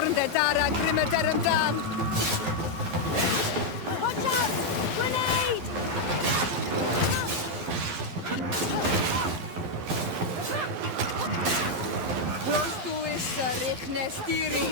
Dara Grimmeterendam! Watch out! Grenade! Prosto is Rechnestiri!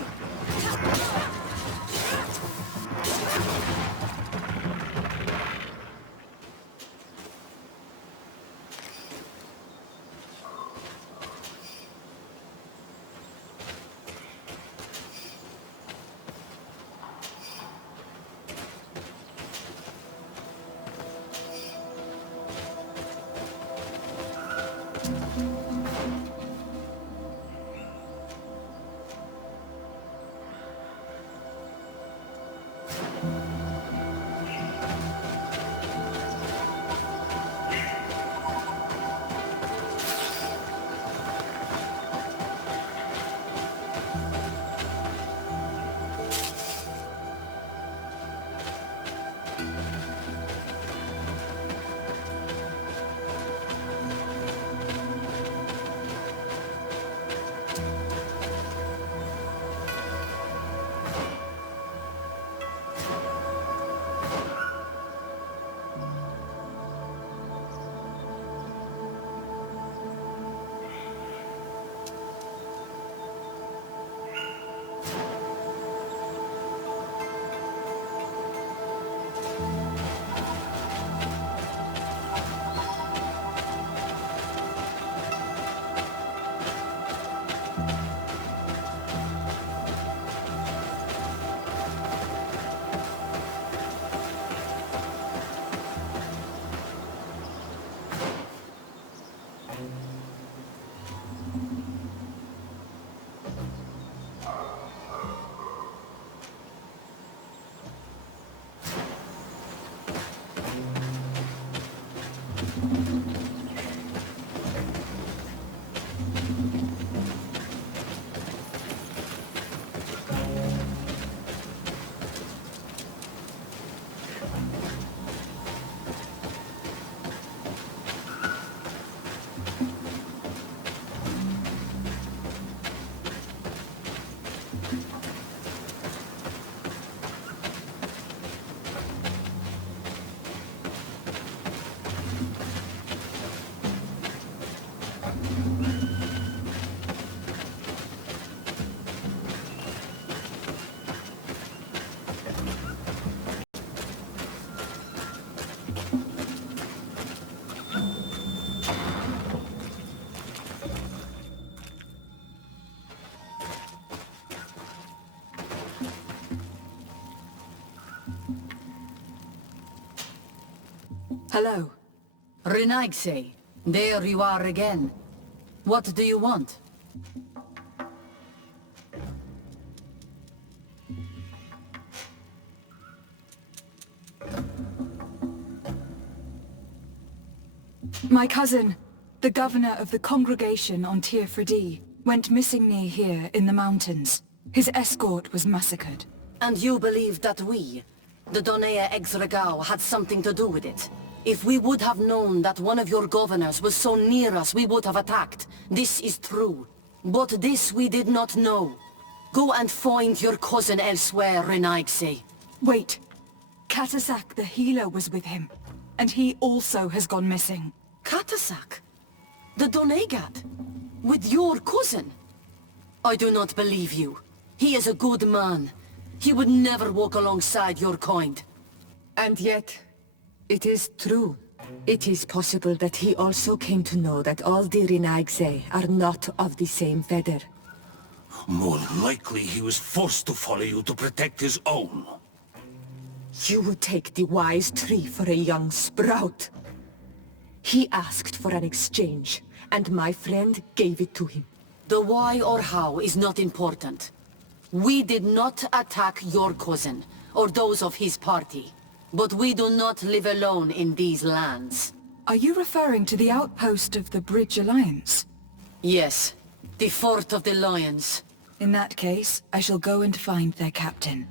Hello. Renaigse, there you are again. What do you want? My cousin, the governor of the congregation on Tir-Fredi, went missing near here in the mountains. His escort was massacred. And you believe that we, the Donea Exregao, had something to do with it? If we would have known that one of your governors was so near us, we would have attacked. This is true. But this we did not know. Go and find your cousin elsewhere, Renaigse. Wait. Katasak the healer was with him, and he also has gone missing. Katasak? The Donegad? With your cousin? I do not believe you. He is a good man. He would never walk alongside your kind. And yet, it is true. It is possible that he also came to know that all the Renaigse are not of the same feather. More likely he was forced to follow you to protect his own. You would take the wise tree for a young sprout. He asked for an exchange, and my friend gave it to him. The why or how is not important. We did not attack your cousin, or those of his party. But we do not live alone in these lands. Are you referring to the outpost of the Bridge Alliance? Yes, the Fort of the Lions. In that case, I shall go and find their captain.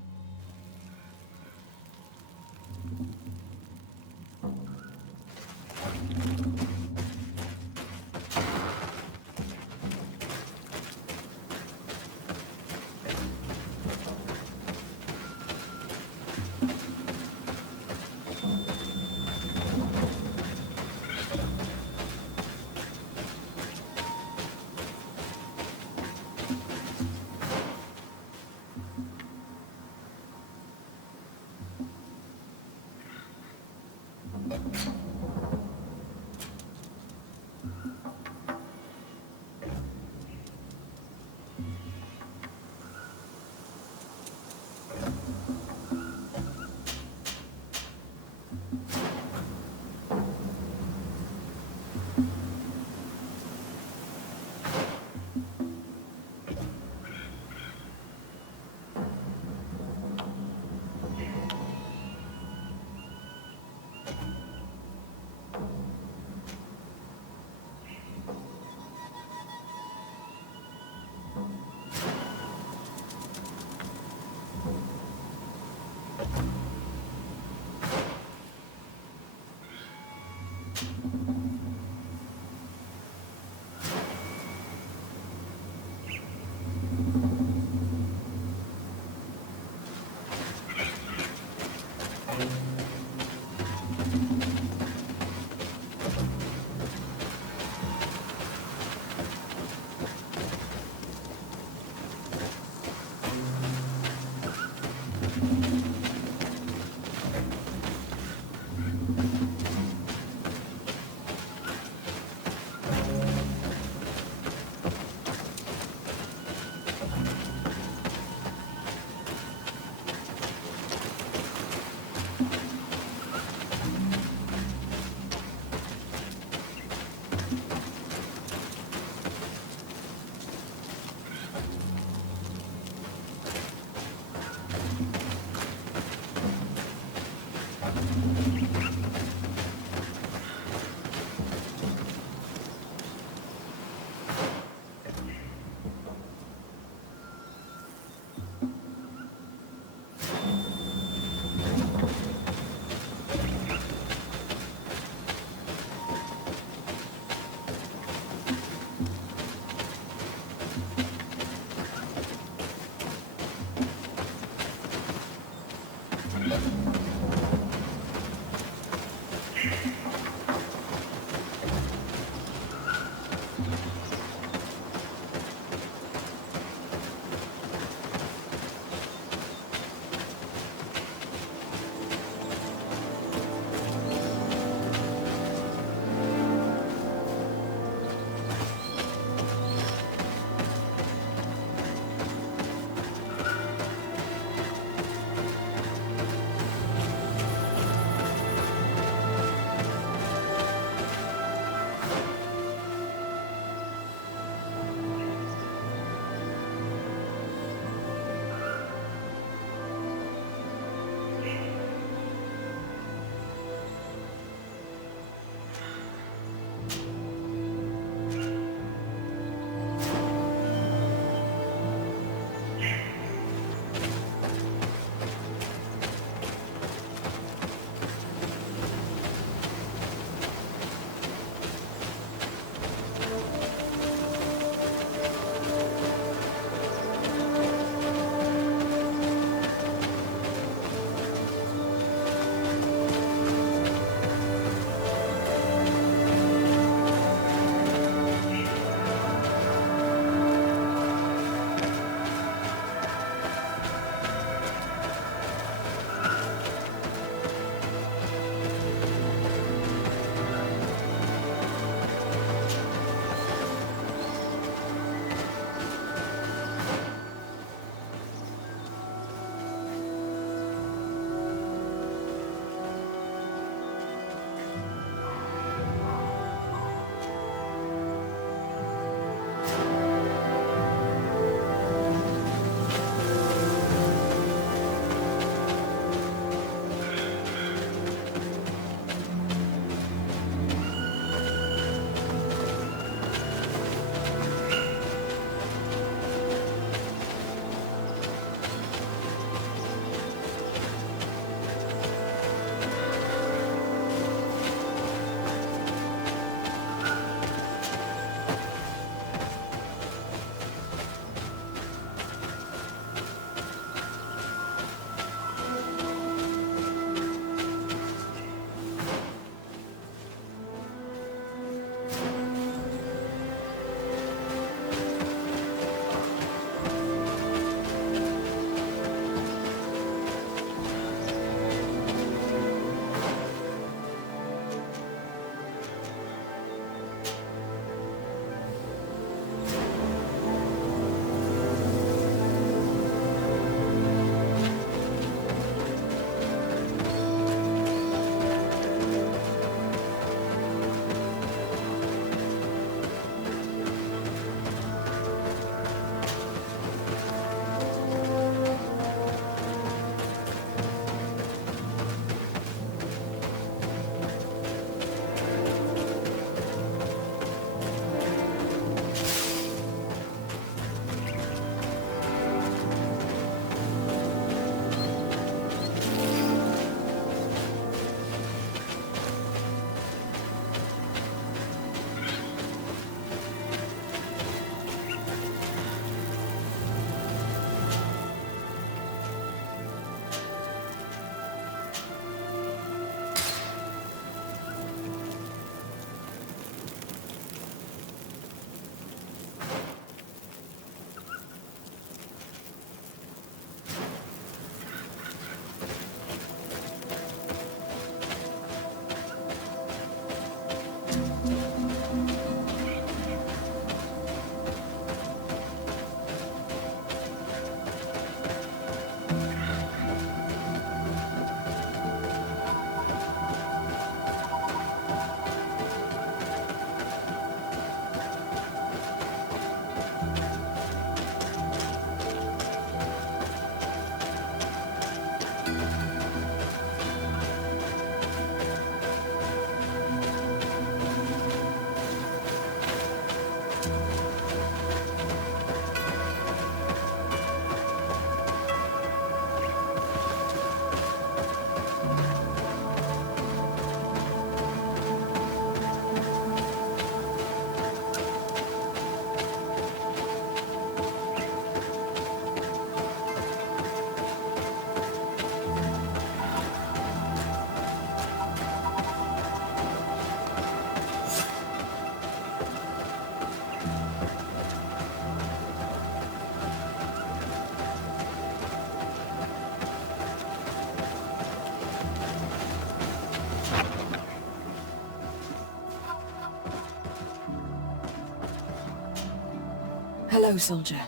Hello, soldier.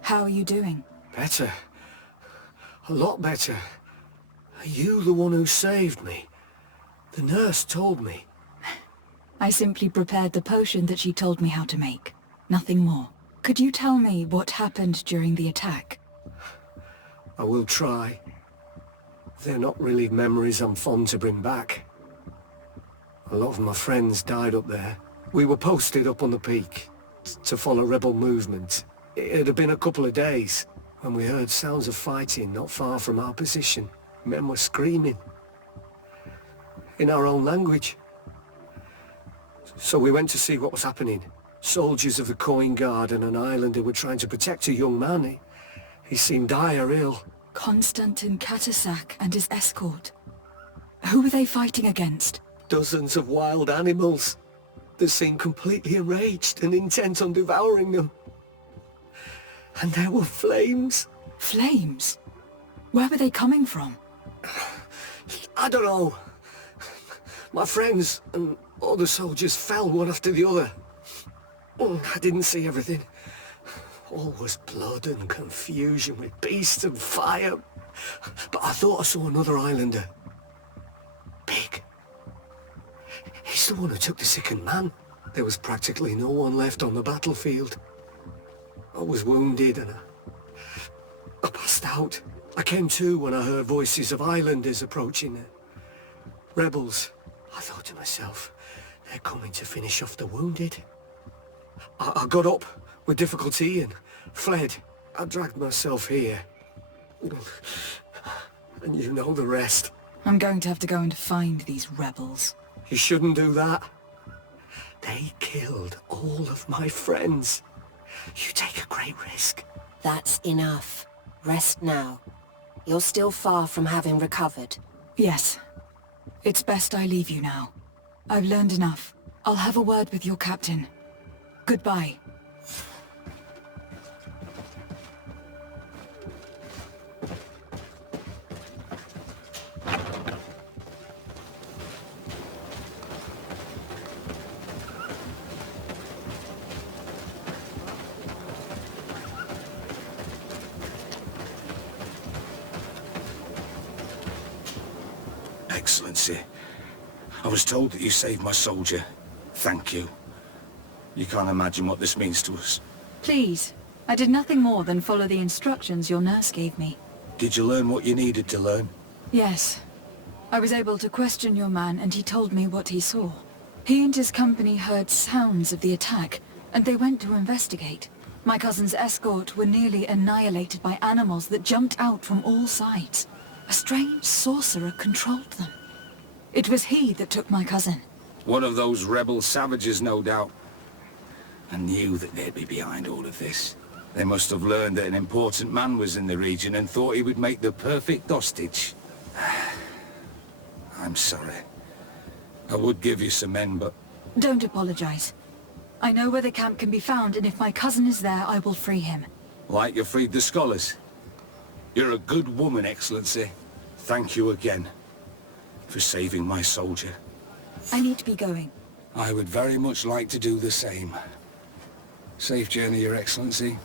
How are you doing? Better. A lot better. Are you the one who saved me? The nurse told me. I simply prepared the potion that she told me how to make. Nothing more. Could you tell me what happened during the attack? I will try. They're not really memories I'm fond to bring back. A lot of my friends died up there. We were posted up on the peak to follow rebel movement. It had been a couple of days when we heard sounds of fighting not far from our position. Men were screaming. In our own language. So we went to see what was happening. Soldiers of the Coin Guard and an islander were trying to protect a young man. He seemed dire ill. Konstantin Katasak and his escort. Who were they fighting against? Dozens of wild animals. They seemed completely enraged and intent on devouring them. And there were flames. Flames? Where were they coming from? I don't know. My friends and all the soldiers fell one after the other. I didn't see everything. All was blood and confusion with beasts and fire. But I thought I saw another islander. Big. He's the one who took the sickened man. There was practically no one left on the battlefield. I was wounded and I passed out. I came to when I heard voices of islanders approaching. Rebels. I thought to myself, they're coming to finish off the wounded. I got up with difficulty and fled. I dragged myself here. And you know the rest. I'm going to have to go and find these rebels. You shouldn't do that. They killed all of my friends. You take a great risk. That's enough. Rest now. You're still far from having recovered. Yes. It's best I leave you now. I've learned enough. I'll have a word with your captain. Goodbye. Excellency, I was told that you saved my soldier. Thank you. You can't imagine what this means to us. Please. I did nothing more than follow the instructions your nurse gave me. Did you learn what you needed to learn? Yes. I was able to question your man and he told me what he saw. He and his company heard sounds of the attack and they went to investigate. My cousin's escort were nearly annihilated by animals that jumped out from all sides. A strange sorcerer controlled them. It was he that took my cousin. One of those rebel savages, no doubt. I knew that they'd be behind all of this. They must have learned that an important man was in the region and thought he would make the perfect hostage. I'm sorry. I would give you some men, but... Don't apologize. I know where the camp can be found, and if my cousin is there, I will free him. Like you freed the scholars. You're a good woman, Excellency. Thank you again for saving my soldier. I need to be going. I would very much like to do the same. Safe journey, Your Excellency.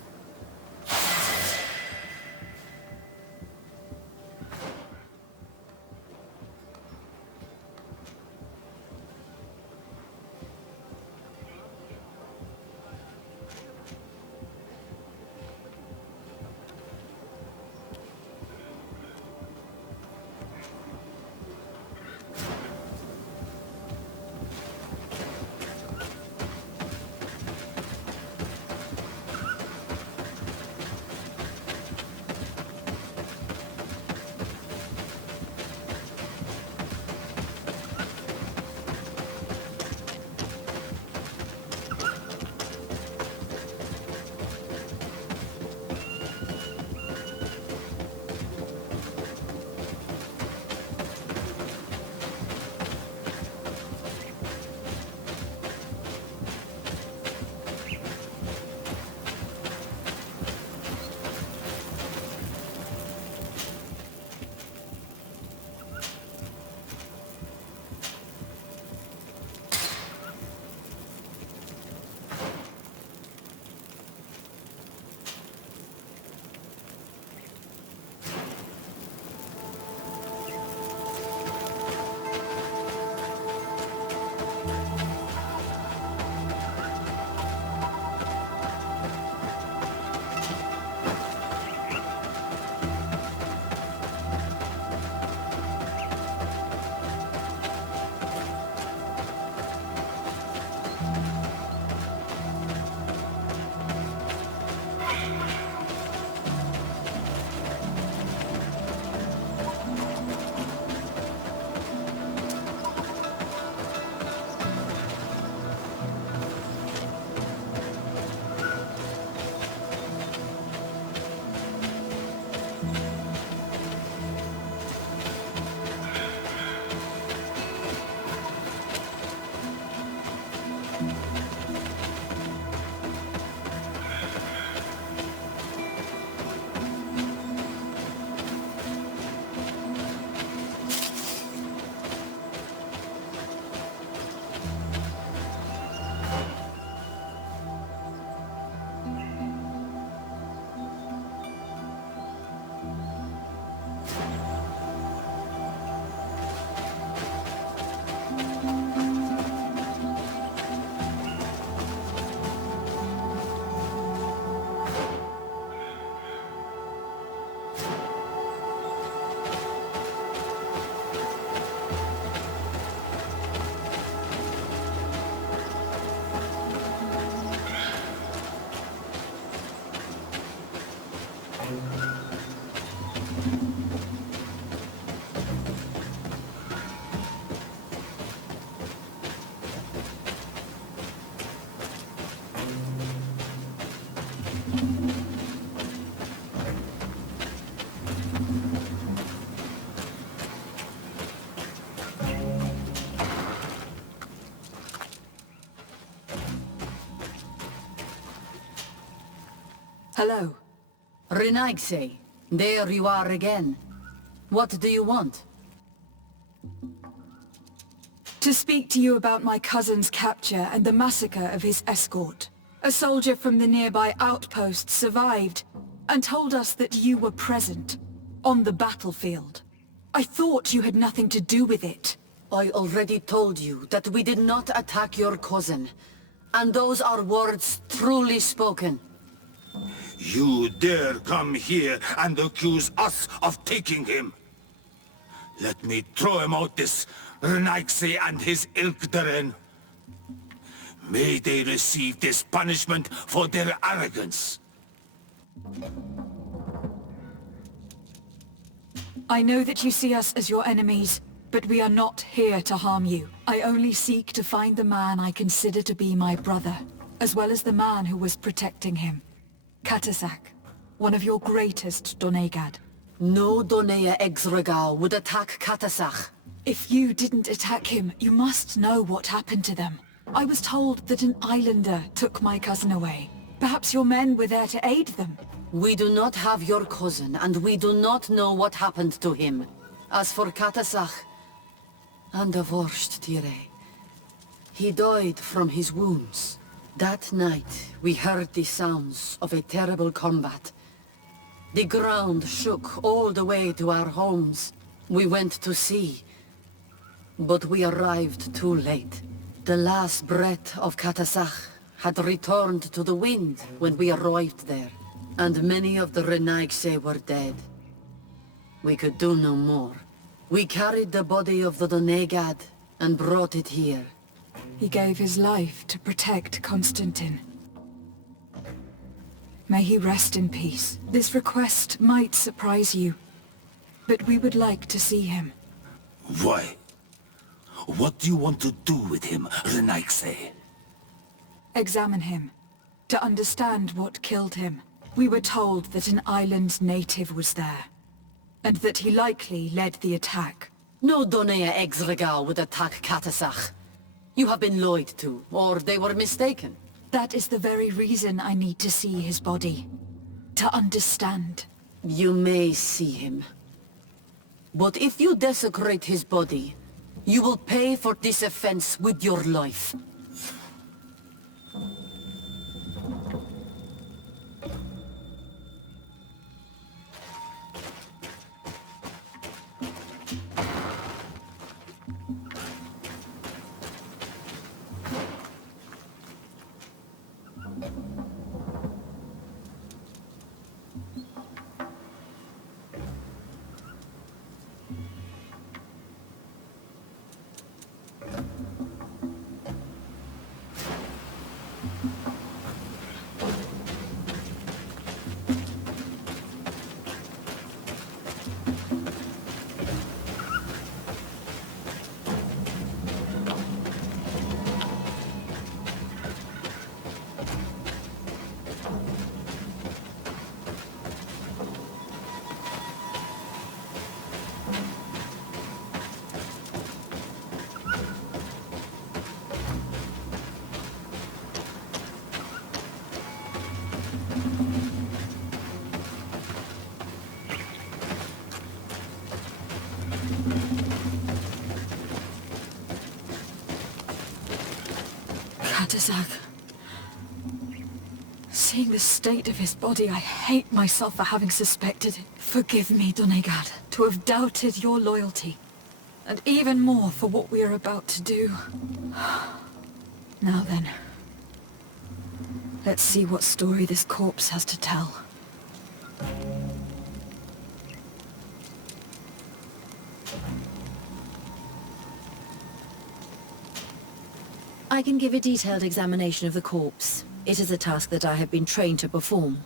Hello. Renaigse, there you are again. What do you want? To speak to you about my cousin's capture and the massacre of his escort. A soldier from the nearby outpost survived and told us that you were present on the battlefield. I thought you had nothing to do with it. I already told you that we did not attack your cousin. And those are words truly spoken. You dare come here and accuse us of taking him? Let me throw him out this Renaigse and his ilk therein. May they receive this punishment for their arrogance. I know that you see us as your enemies, but we are not here to harm you. I only seek to find the man I consider to be my brother, as well as the man who was protecting him. Katasak, one of your greatest Donegad. No Donea Exregal would attack Katasak. If you didn't attack him, you must know what happened to them. I was told that an islander took my cousin away. Perhaps your men were there to aid them. We do not have your cousin, and we do not know what happened to him. As for Katasak, and the worst, Tire, he died from his wounds. That night, we heard the sounds of a terrible combat. The ground shook all the way to our homes. We went to see, but we arrived too late. The last breath of Katasak had returned to the wind when we arrived there, and many of the Renaigse were dead. We could do no more. We carried the body of the Donegad and brought it here. He gave his life to protect Constantine. May he rest in peace. This request might surprise you, but we would like to see him. Why? What do you want to do with him, Renaigse? Examine him, to understand what killed him. We were told that an island native was there, and that he likely led the attack. No Donea Exregal would attack Katasak. You have been lied to, or they were mistaken. That is the very reason I need to see his body. To understand. You may see him. But if you desecrate his body, you will pay for this offense with your life. Katasak. Seeing the state of his body, I hate myself for having suspected it. Forgive me, Donegad, to have doubted your loyalty. And even more for what we are about to do. Now then. Let's see what story this corpse has to tell. I can give a detailed examination of the corpse. It is a task that I have been trained to perform.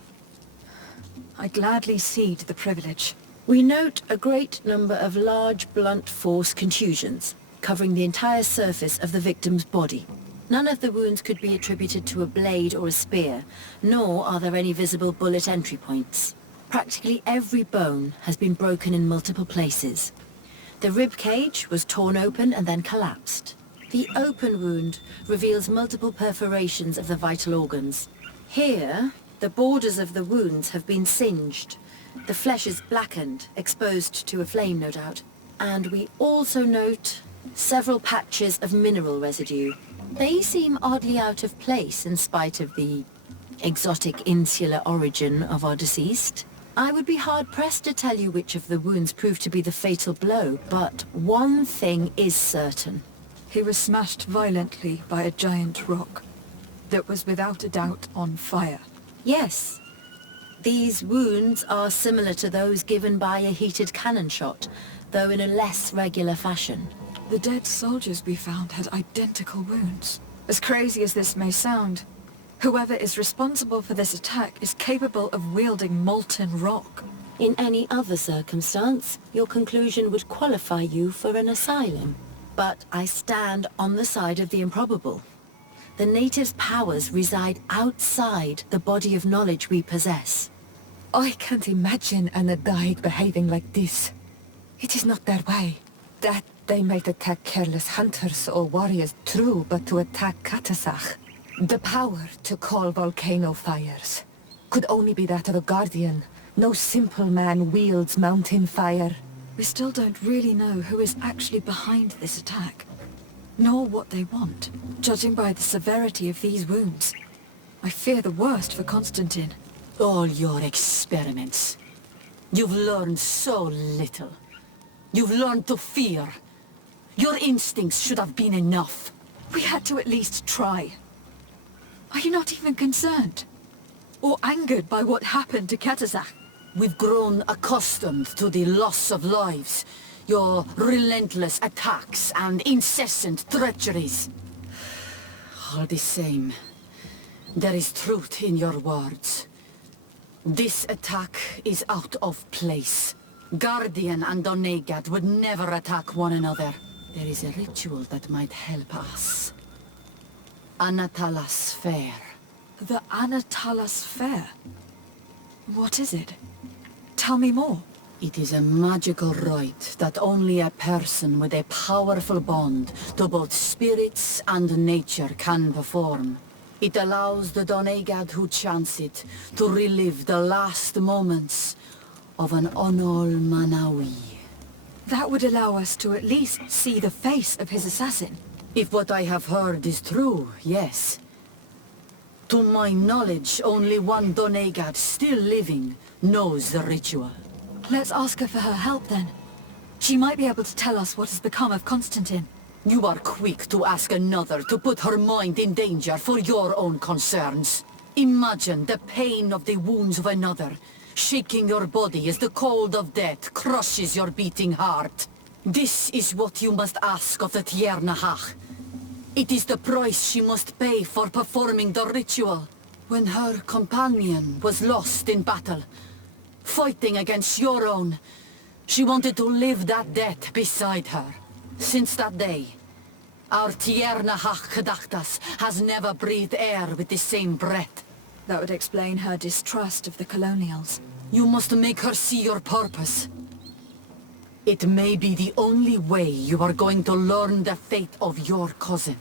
I gladly cede the privilege. We note a great number of large, blunt force contusions, covering the entire surface of the victim's body. None of the wounds could be attributed to a blade or a spear, nor are there any visible bullet entry points. Practically every bone has been broken in multiple places. The rib cage was torn open and then collapsed. The open wound reveals multiple perforations of the vital organs. Here, The borders of the wounds have been singed. The flesh is blackened, exposed to a flame, no doubt. And we also note several patches of mineral residue. They seem oddly out of place in spite of the exotic insular origin of our deceased. I would be hard-pressed to tell you which of the wounds proved to be the fatal blow, but one thing is certain. He was smashed violently by a giant rock that was without a doubt on fire. Yes. These wounds are similar to those given by a heated cannon shot, though in a less regular fashion. The dead soldiers we found had identical wounds. As crazy as this may sound, whoever is responsible for this attack is capable of wielding molten rock. In any other circumstance, your conclusion would qualify you for an asylum. But I stand on the side of the improbable. The natives' powers reside outside the body of knowledge we possess. I can't imagine an Adaig behaving like this. It is not their way. That they might attack careless hunters or warriors, true, but to attack Katasach, the power to call volcano fires, could only be that of a guardian. No simple man wields mountain fire. We still don't really know who is actually behind this attack, nor what they want, judging by the severity of these wounds. I fear the worst for Constantine. All your experiments. You've learned so little. You've learned to fear. Your instincts should have been enough. We had to at least try. Are you not even concerned? Or angered by what happened to Katasach? We've grown accustomed to the loss of lives, your relentless attacks and incessant treacheries. All the same, there is truth in your words. This attack is out of place. Guardian and Donegad would never attack one another. There is a ritual that might help us. Anatelas Fer. The Anatelas Fer? What is it? Tell me more. It is a magical rite that only a person with a powerful bond to both spirits and nature can perform. It allows the Donegad who chants it to relive the last moments of an Onol Manawi. That would allow us to at least see the face of his assassin. If what I have heard is true, yes. To my knowledge, only one Donegad still living knows the ritual. Let's ask her for her help then. She might be able to tell us what has become of Constantine. You are quick to ask another to put her mind in danger for your own concerns. Imagine the pain of the wounds of another, shaking your body as the cold of death crushes your beating heart. This is what you must ask of the Tiernahach. It is the price she must pay for performing the ritual. When her companion was lost in battle, fighting against your own, she wanted to live that death beside her. Since that day, our Tiernahach Gedachtas has never breathed air with the same breath. That would explain her distrust of the colonials. You must make her see your purpose. It may be the only way you are going to learn the fate of your cousin.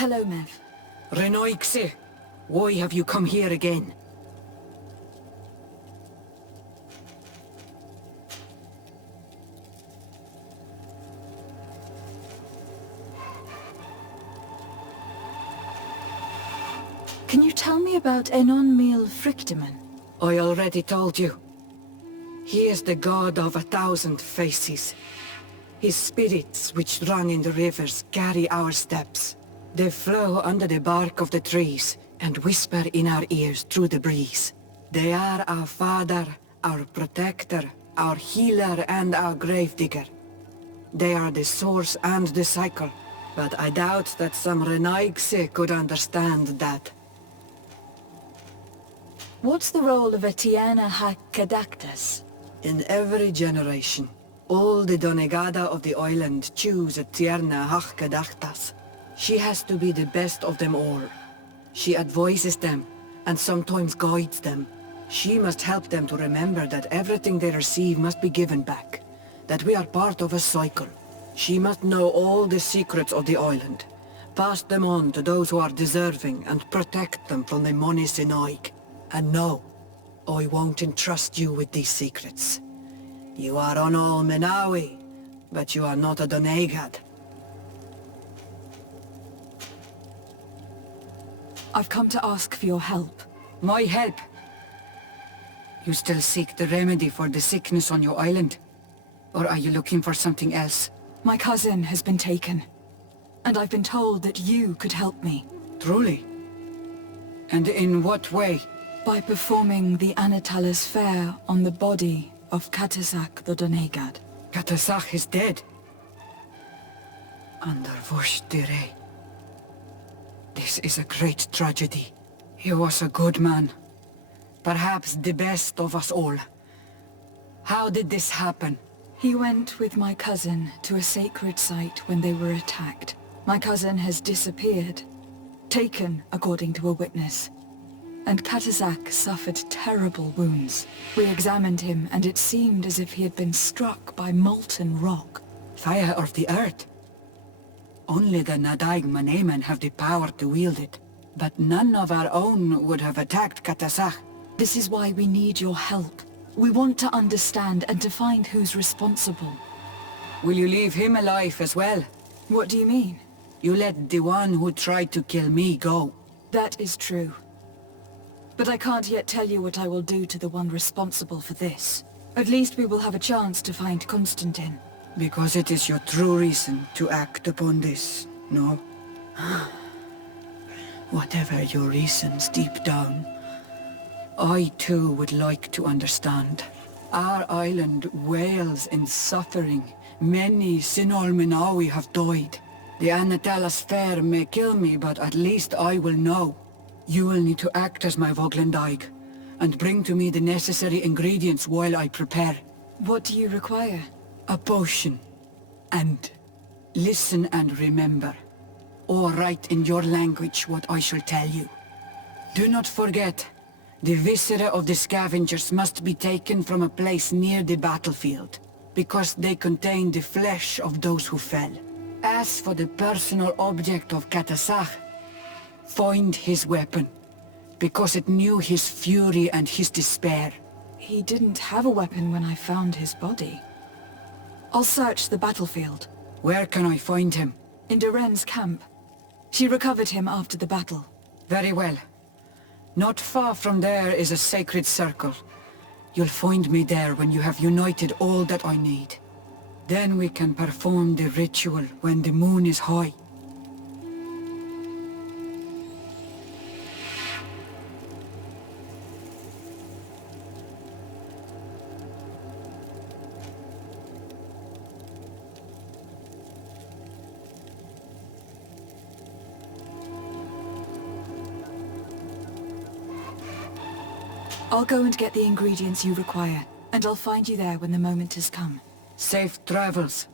Hello, Mev. Renoixe, why have you come here again? Can you tell me about Enonmil Frictiman? I already told you. He is the god of 1,000 faces. His spirits, which run in the rivers, carry our steps. They flow under the bark of the trees and whisper in our ears through the breeze. They are our father, our protector, our healer and our gravedigger. They are the source and the cycle, but I doubt that some Renaixe could understand that. What's the role of Etiana Hakadactus? In every generation, all the Donegada of the island choose a Tierna Hakadactas. She has to be the best of them all. She advises them, and sometimes guides them. She must help them to remember that everything they receive must be given back. That we are part of a cycle. She must know all the secrets of the island. Pass them on to those who are deserving and protect them from the Moni Sinaig. And no, I won't entrust you with these secrets. You are on all Menawi, but you are not a Donegad. I've come to ask for your help. My help? You still seek the remedy for the sickness on your island? Or are you looking for something else? My cousin has been taken, and I've been told that you could help me. Truly? And in what way? By performing the Anatelas Fer on the body of Katasak the Donegad. Katasak is dead. Under Voshtire. This is a great tragedy. He was a good man. Perhaps the best of us all. How did this happen? He went with my cousin to a sacred site when they were attacked. My cousin has disappeared. Taken, according to a witness. And Katasak suffered terrible wounds. We examined him, and it seemed as if he had been struck by molten rock. Fire of the earth? Only the Nadaig Manemen have the power to wield it. But none of our own would have attacked Katasak. This is why we need your help. We want to understand and to find who's responsible. Will you leave him alive as well? What do you mean? You let the one who tried to kill me go. That is true. But I can't yet tell you what I will do to the one responsible for this. At least we will have a chance to find Constantine. Because it is your true reason to act upon this, no? Whatever your reasons deep down, I too would like to understand. Our island wails in suffering. Many Sinol Menawi have died. The Anatelas Fer may kill me, but at least I will know. You will need to act as my Voglendaig, and bring to me the necessary ingredients while I prepare. What do you require? A potion. And listen and remember, or write in your language what I shall tell you. Do not forget, the viscera of the scavengers must be taken from a place near the battlefield, because they contain the flesh of those who fell. As for the personal object of Katasak, find his weapon, because it knew his fury and his despair. He didn't have a weapon when I found his body. I'll search the battlefield. Where can I find him? In Doren's camp. She recovered him after the battle. Very well. Not far from there is a sacred circle. You'll find me there when you have united all that I need. Then we can perform the ritual when the moon is high. I'll go and get the ingredients you require, and I'll find you there when the moment has come. Safe travels.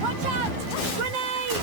Watch out! Grenade!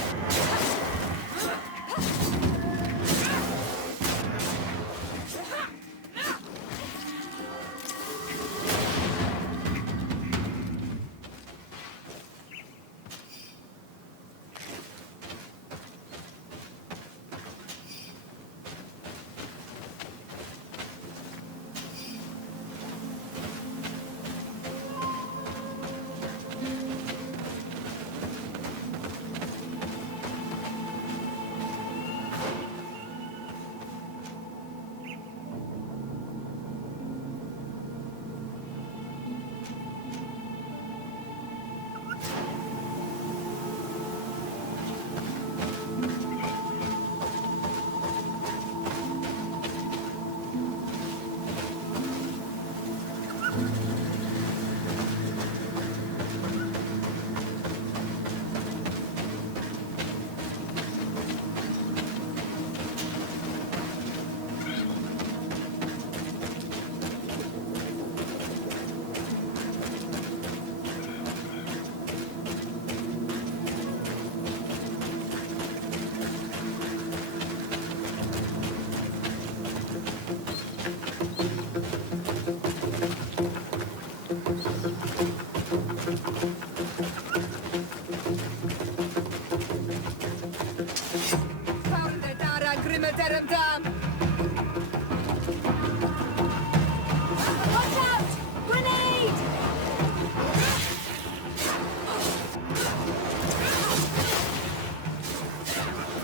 Watch out! Grenade!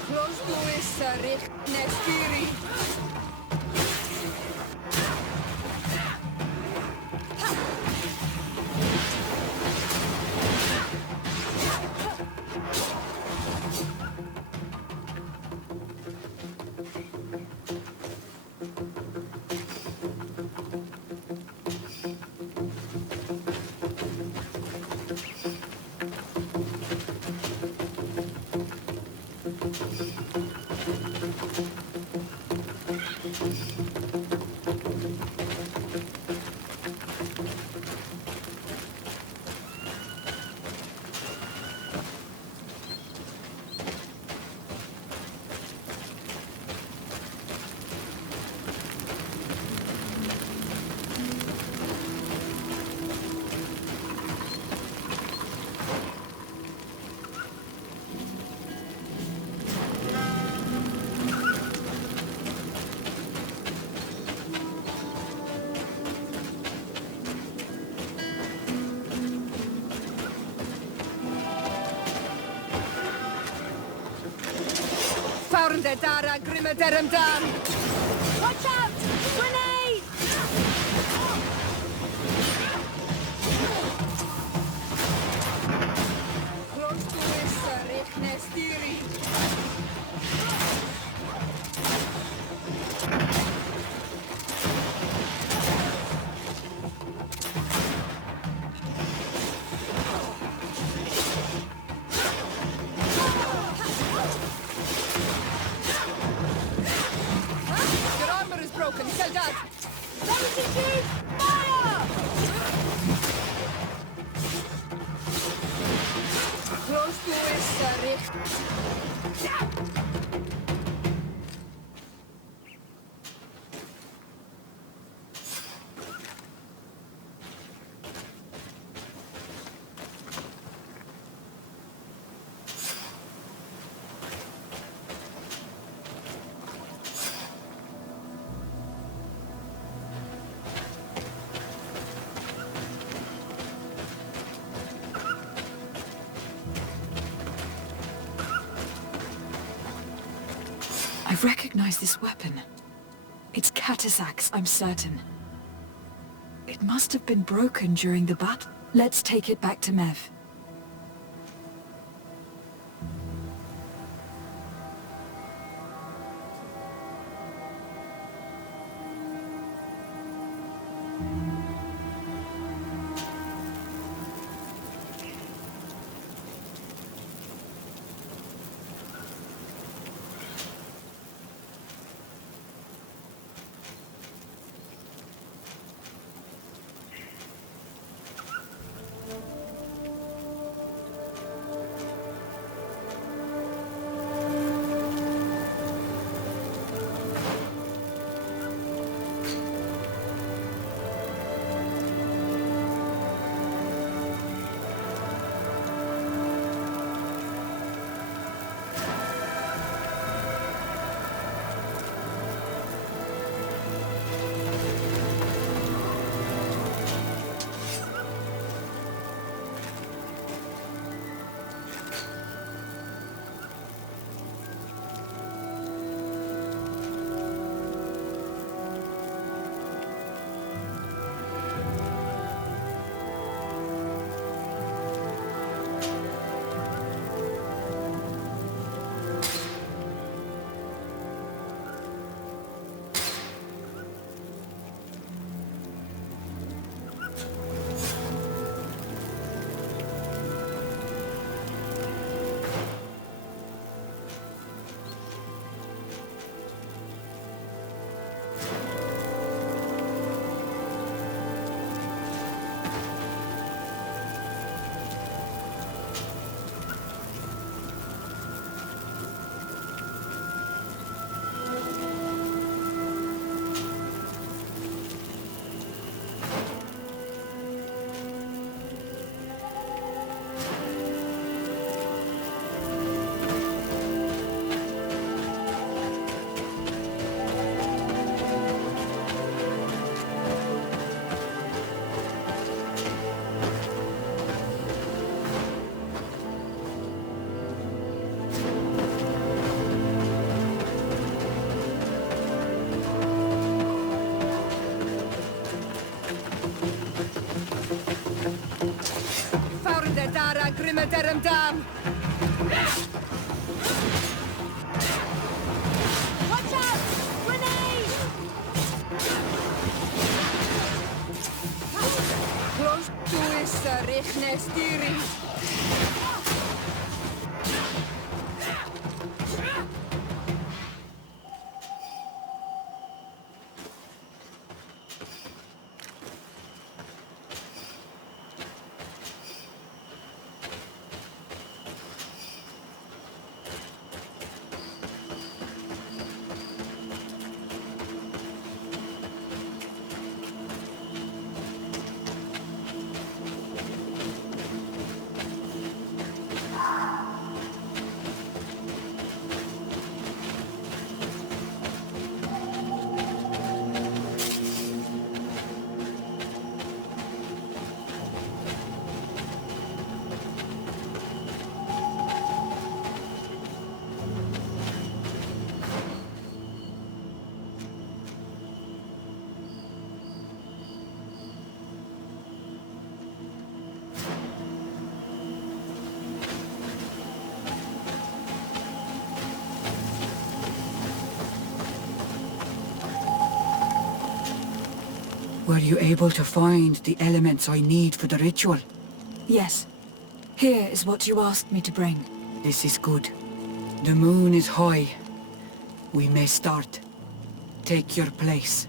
Close to is richt nestiri. Found Dara Grimmederem Dam. Watch out! Grenade! Close to is richt nestiri. Broken, soldat! Substitute! Fire! Close to is richt. I recognize this weapon. It's Catasac's, I'm certain. It must have been broken during the battle. Let's take it back to Mev. Grimmeterum dam! Watch out! Grenade! Close to is richne stiri. Were you able to find the elements I need for the ritual? Yes. Here is what you asked me to bring. This is good. The moon is high. We may start. Take your place.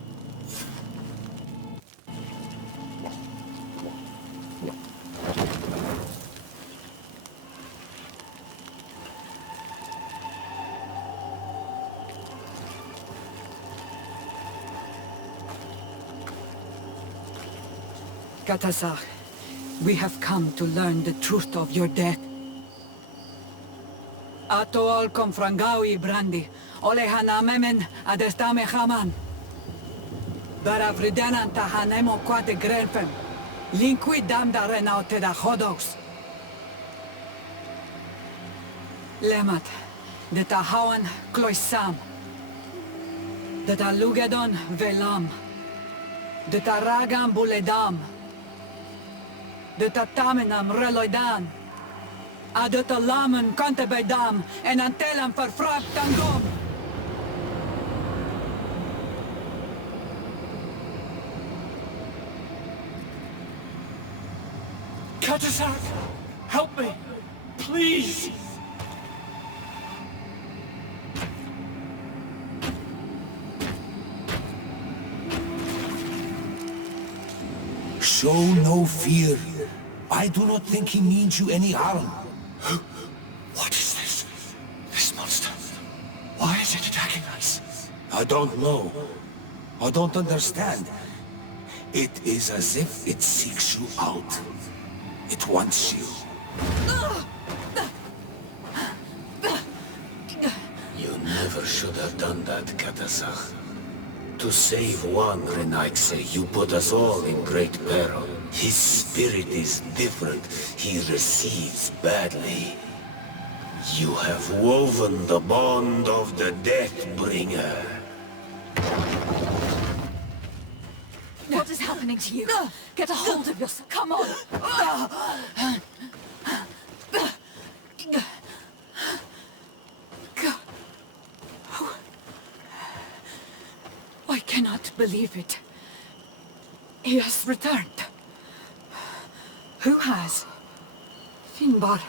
Katasar, we have come to learn the truth of your death. Ato al confrangawi brandi, olehana memen adestame haman. Baravridenan tahanemo quate grenfem, linqui damda renaute da hodos. Lemat, de tahawan kloisam, de talugedon velam, de taragan buledam. de tataminam reloidan. Adutalamen kantebeidam en antelam verfractangom. Katasak, help me, please. Show no fear. I do not think he means you any harm. What is this? This monster? Why is it attacking us? I don't know. I don't understand. It is as if it seeks you out. It wants you. You never should have done that, Katasach. To save one Renaikse, you put us all in great peril. His spirit is different. He receives badly. You have woven the bond of the Deathbringer. What is happening to you? Get a hold of yourself. Come on. I cannot believe it. He has returned. Who has? Finbar,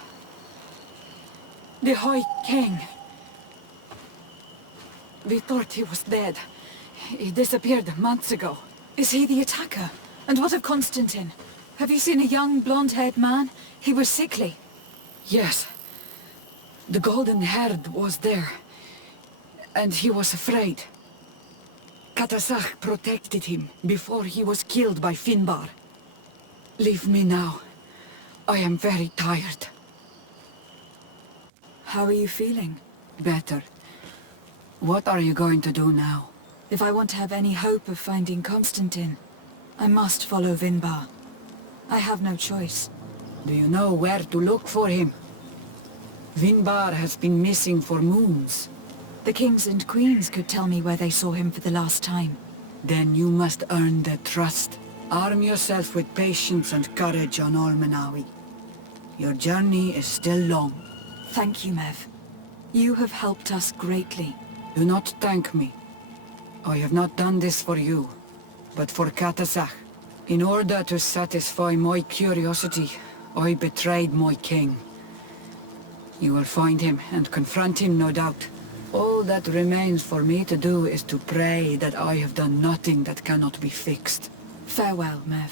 the High King. We thought he was dead. He disappeared months ago. Is he the attacker? And what of Constantine? Have you seen a young blonde-haired man? He was sickly. Yes. The golden-haired was there. And he was afraid. Katasach protected him before he was killed by Finbar. Leave me now. I am very tired. How are you feeling? Better. What are you going to do now? If I want to have any hope of finding Constantine, I must follow Vinbar. I have no choice. Do you know where to look for him? Vinbar has been missing for moons. The kings and queens could tell me where they saw him for the last time. Then you must earn their trust. Arm yourself with patience and courage on Olmenawi. Your journey is still long. Thank you, Mev. You have helped us greatly. Do not thank me. I have not done this for you, but for Katasach. In order to satisfy my curiosity, I betrayed my king. You will find him and confront him, no doubt. All that remains for me to do is to pray that I have done nothing that cannot be fixed. Farewell, Mev.